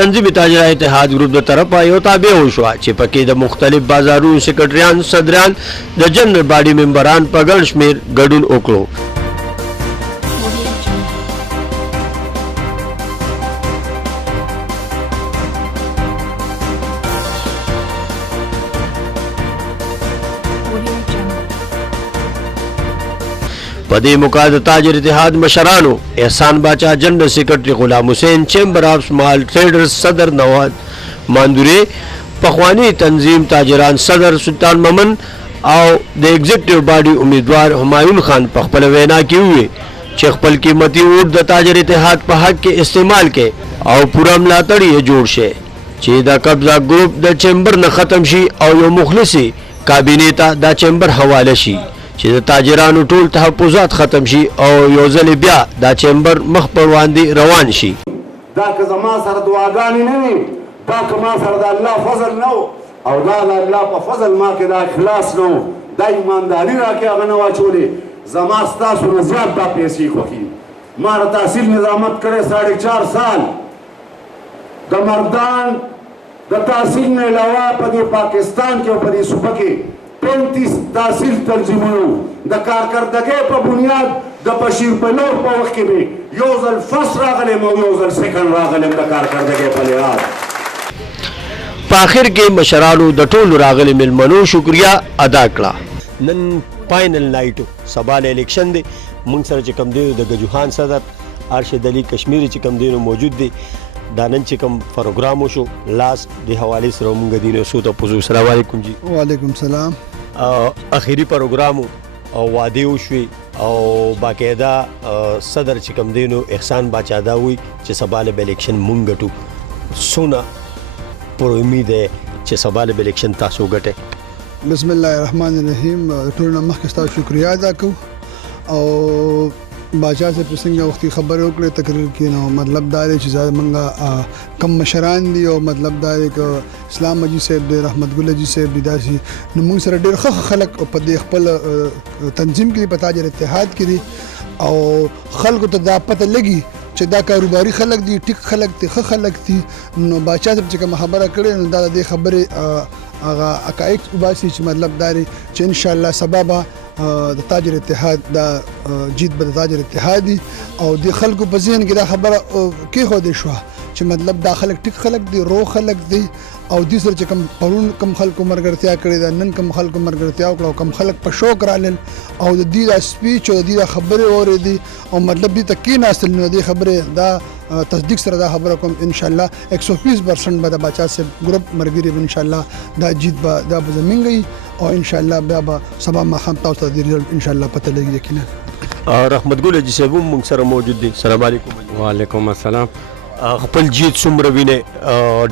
تنظیمي تاجران اتحاد ګروپ د طرفه یو تابع وشوه چې پکې د مختلف بازارونو سکرټریان صدران د جنرال باډي ممبران په ګڼ شمېر ګډون وکړو. په دې موقع د تاجر اتحاد مشرانو احسان باچا جنرل سیکرټري غلام حسین چیمبر آف سمال ټریډرز صدر نواز ماندوري پخوانی تنظیم تاجران صدر سلطان ممن او د ایگزیکټیو باډي امیدوار همایون خان په خپل وینا کې وویل چې خپل قیمتي ووټ د تاجر اتحاد په حق کې استعمال کړي او پوره ملاتړ یې جوړ شي چې دا قبضه ګروپ د چیمبر نه ختم شي او یو مخلصي کابینې ته دا چیمبر حواله شي چې د تاجرانو ټول تحفظات ختم شي او یو ځل بیا دا چیمبر مخ پر وړاندې روان شي. دا که زما سره دعاګانې نه وي، دا که ما سره د الله فضل نه او دا د الله په فضل ما کې دا اخلاص نه و، دا ایمانداري راکې هغه نه واچولې، زما ستاسو نه زیات دا پیسې خوښي. ما د تحصیل نظامت کړی 4.5 سال. د مردان د تحصیل نه علاوه په دې پاکستان کې او په دې صوبه کې 35 تحصیل تنظیمونو د کارکردګۍ په بنیاد د بشیر بلور په وخت کې مې یو ځل فرست راغلم او یو ځل سیکنډ راغلم د کارکردګۍ په لحاظ. په آخر کې مشرانو د ټولو راغلي مېلمنو شکریا ادا کړه. نن فاینل نایټو سبا الیکشن دی، موږ سره چې کوم دی د ګجوخان صدر ارشد علي کشمیری چې کوم دی موجود دی. دا نن چې کوم پروګرام وشو لاس د حوالې سره موږ دینه سو ته پوزو. السلام علیکم جی. وعلیکم السلام. اخیری پروګرام او وعده وشوي او باقاعده صدر چې کوم دی احسان باچا دا وی چې سبا الیکشن موږ ګټو. سونه پر امید ہے چې سبا الیکشن تاسو ګټه. بسم الله الرحمن الرحیم. ټول مخکې تاسو شکریا ادا کوم او باچا سے څنګه وختي خبرې وکړې تقریر کې نو مطلب دا دی چې زمونږ کم مشران دي او مطلب دا دی چې اسلام مجید صاحب دی، رحمت ګل جی صاحب دی، داسي نو موږ سره ډېر ښه خلک په دې خپل تنظیم کې په تاجر اتحاد کې دي او خلکو ته دا پته لګي چې دا کاروباري خلک دي، ټیک خلک دي، ښه خلک دي. نو باچا صاحب چې کوم خبره کړې نو دا د خبرې هغه حقایق وباسي چې مطلب دا دی چې ان شاء الله سبا به د تاجر اتحاد دا جیت به د تاجر اتحادي او د خلکو په ذهن کې دا خبره کېښودې شوه چې مطلب دا خلک ټیک خلک دي، روغ خلک دي او دې سره چې پرون کم خلکو مرګرتیا کړې ده، نن کم خلکو مرګرتیا وکړه او کم خلک په شوق رالل او د دې دا سپیچ او د دې دا خبرې اورېدې او مطلب دې ته کېناستل نو دې خبرې دا تصدیق سره دا خبره کوم ان شاء الله 120% به د باچا صاحب ګروپ مرګري ان شاء الله دا جیت به دا به زمونږ او ان شاء الله بیا به سبا ماښام تاسو ته د ریزلټ ان شاء الله پته لګي یقینا. رحمت ګل جی صاحب موږ سره موجود دي. السلام علیکم. وعلیکم السلام. خپل جیت څومره وینې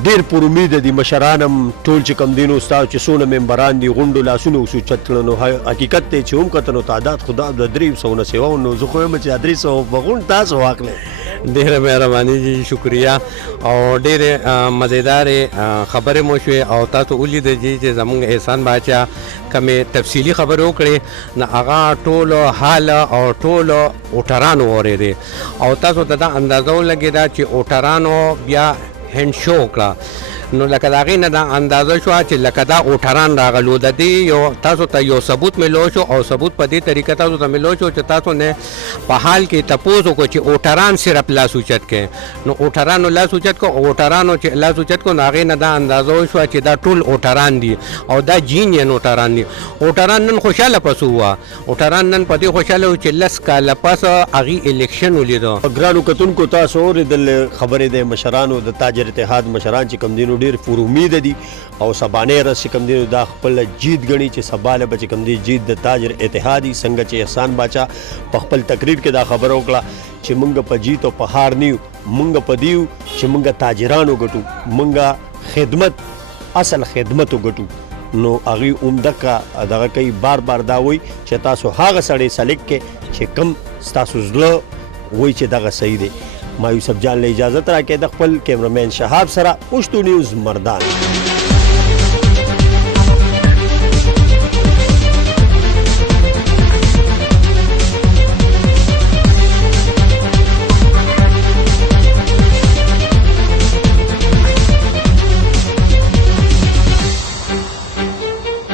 ډېر پر امید دي مشران هم ټول چې کم دینو ستاسو چې څونه ممبران دي غونډو لاسونه اوچت کړه نو حقیقت دی چې هم کته نو تعداد خدا د 300 نه سیوا نو زه خو یم چې 300 بغون تاسو واخلئ. ډېره مهرباني جی، شکریه او ډېرې مزیدارې خبرې مو شوې او تاسو ولیدئ جی چې زموږ احسان باچا کومې تفصیلي خبرې وکړې نو هغه ټولو حال او ټولو اوټرانو اورېدې او تاسو ته دا اندازه ولګېده چې اوټرانو بیا هینډ شو وکړه نو لکه د هغې نه دا اندازه شوه چې لکه دا اوټران راغلو. د دې یو تاسو ته یو ثبوت میلو شو او ثبوت په دې طریقه تاسو ته میلو شو چې تاسو نه په حال کې تپوس وکړو چې اوټران صرف لاس اوچت کړي نو اوټرانو لاس اوچت کړو او اوټرانو چې لاس اوچت کړو نو هغې نه دا اندازه وشوه چې دا ټول اوټران دي او دا جینین اوټران دي. اوټران نن خوشحاله پس ووه، اوټران نن په دې خوشحاله و چې 10 کاله پس هغې الیکشن ولیدو. ګرانو کتونکو تاسو اورېدل خبرې د مشرانو د تاجر اتحاد مشران چې کوم دینو ډېر پر امید دي او سبانه ورځ چې کوم دی دا خپل جیت غني چې سبا له بچ کوم دی جیت د تاجر اتحادي څنګه چې احسان باچا په خپل تقریر کې دا خبر وکړه چې مونږ په جیت او په هار نیو، مونږ په دیو چې مونږ تاجرانو ګټو، مونږ خدمت اصل خدمت وګټو. نو هغه عمده کا دغه کوي بار بار دا وای چې تاسو هغه سړی سلیک کې چې کم تاسو زړه وای چې دغه صحیح دی. ما یوسف جان له اجازه راکې د خپل کیمرمین شهاب سره پښتو نیوز مردان.